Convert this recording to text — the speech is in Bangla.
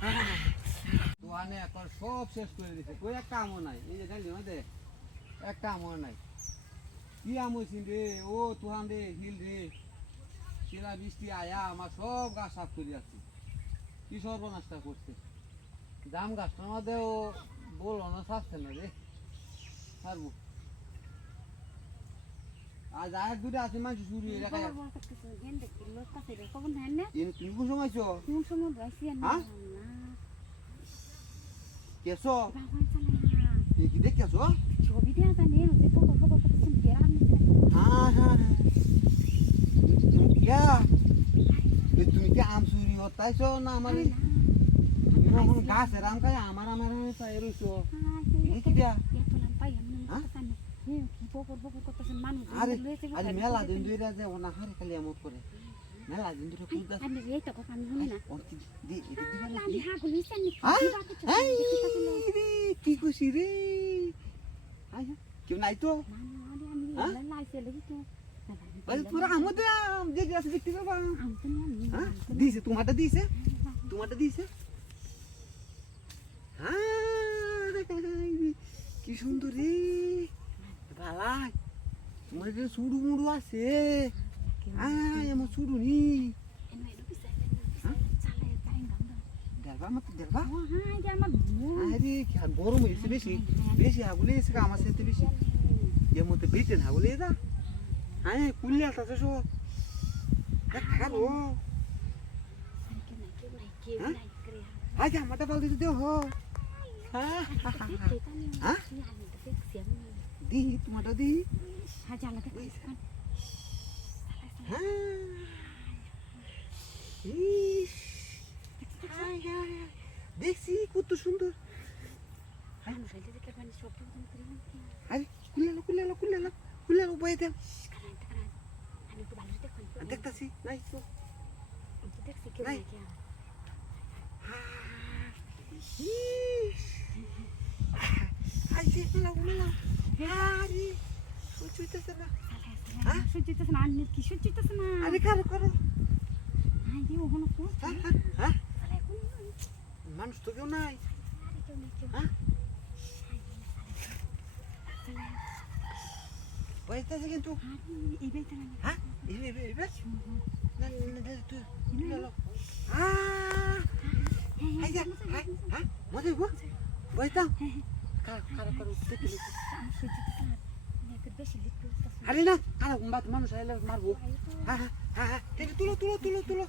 দোকানে একবার সব শেষ করে দিছে, কই একটা আমও নাই। এই যে ডালি মধ্যে একটা আমও নাই। কি আম হইছিন রে? ও তুহান রে, হিল রে, শিলা বৃষ্টি আয়া আমার সব গাছ সাফ করে যাচ্ছে। কি সর্বনাশটা করছে। জাম গাছটার মধ্যেও বলো না, ছাড়ছে না রে, ছাড়বো। আজ আয়ের দূরে আছে মানুষ শুরু হয়ে দেখা যাচ্ছে। তুমি কোন সময় আছো? হ্যাঁ কেছো কি দেখছো? ছবি দেয়া জানে যে পকর পকর করতেছেন কেরা হ্যাঁ হ্যাঁ তুমি কি আম চুরি হতাইছো না? আমার তুমি যখন গাছের আম খাই আমার আমার পাই রইছো। কি দিয়া আরে আরে মেলা দিন ধরে যে ওনা হারে খালি এমন করে, মেলা দিন ধরে খুঁজা কি খুশি রে। কেউ নাই তো? পুরো আমও দে, আম যে আছে দেখতে পাবা। দিছে তোমারটা, দিছে তোমারটা, দিছে। কি সুন্দর রে, ভালাই তোমার চুড়ু মুড়ু আছে। আমার চুড়ু নি গরম হয়েছে বেশি, বেশি হাগুলি এসে আমার সাথে বেশি এর মধ্যে বেটেন হাগুলি যা। হ্যাঁ কুলিয়া আছে সব খালো। আজ আমারটা পাল দিতে দেও। দি তোমারটা দি দেখছি কত সুন্দর। দেখতেছি নাই তো মানুষ তো কেউ নাই। কিন্তু আরে না মানুষ আইলে মারবো। তুলো তুলো তুলো তুলো।